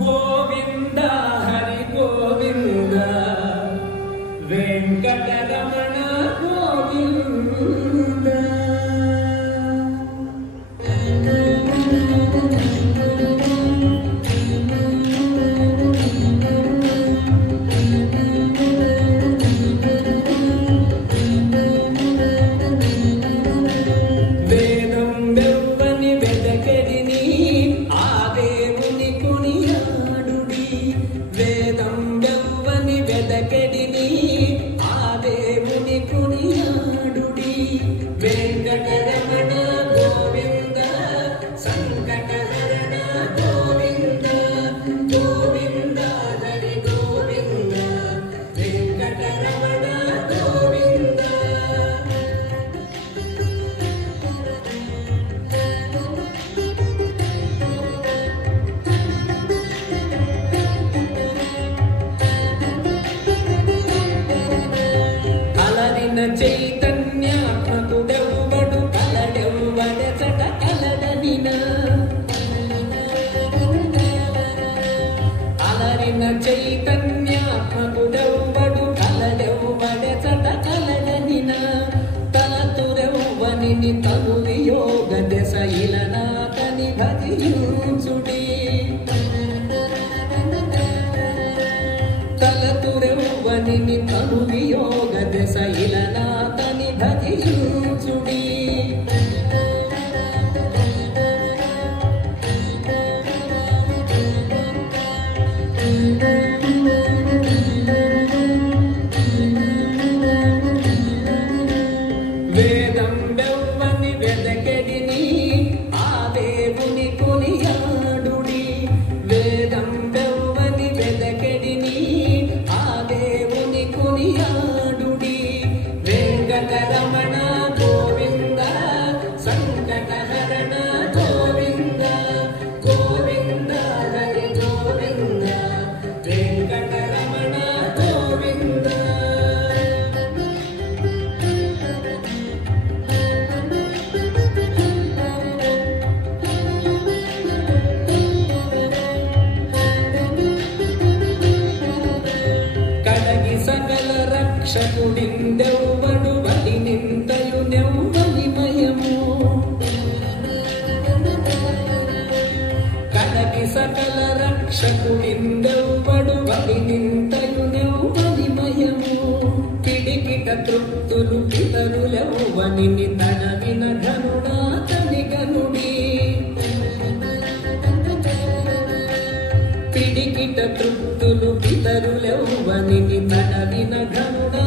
గోవింద హరి గోవింద వెంకటరమణ గోవింద. వేదం వెవ్వని వెదకెడిని ఆ దేవుని కొనియాడుడి. వేదం వెవ్వని వెదకెడిని ఆ దేవుని కొనియాడుడి. వెంకటరమణ గోవింద సంకటహరణ గోవింద. గోవింద హరి గోవింద వెంకటరమణ గోవింద. అలరిన చైతన్యాత్మకుడెవ్వడు కలడెవ్వడెచట కలడనిన. అలరిన చైతన్యాత్మకుడెవ్వడు కలడెవ్వడెచట కలడనిన. తలతురెవ్వనిని తను వియోగ దశ ఇలనాథని భజించుడి. తలతురెవ్వనిని తను వియోగ దశ ఇలనాథని భజించుడి. వేదం వెవ్వని వెదకెడిని ఆ దేవుని కొనియాడుడి. వేదం వెవ్వని వెదకెడిని ఆ దేవుని కొనియాడుడి. వెంకటరమణ గోవింద సంకటహరణ గోవింద. గోవింద హరి గోవింద వెంకటరమణ గోవింద. కడగి సకల రక్షకుడిందెవ్వడు వడి నింతయు నెవ్వని మయము. కడగి సకల రక్షకుడిందెవ్వడు వడి నింతయు నెవ్వని మయము. పిడికిట తృప్తులు పితరులెవ్వనిని తడవిన ఘనుడా తని గనుడి. పిడికిట తృప్తులు పితరులెవ్వనిని తడవిన ఘనుడా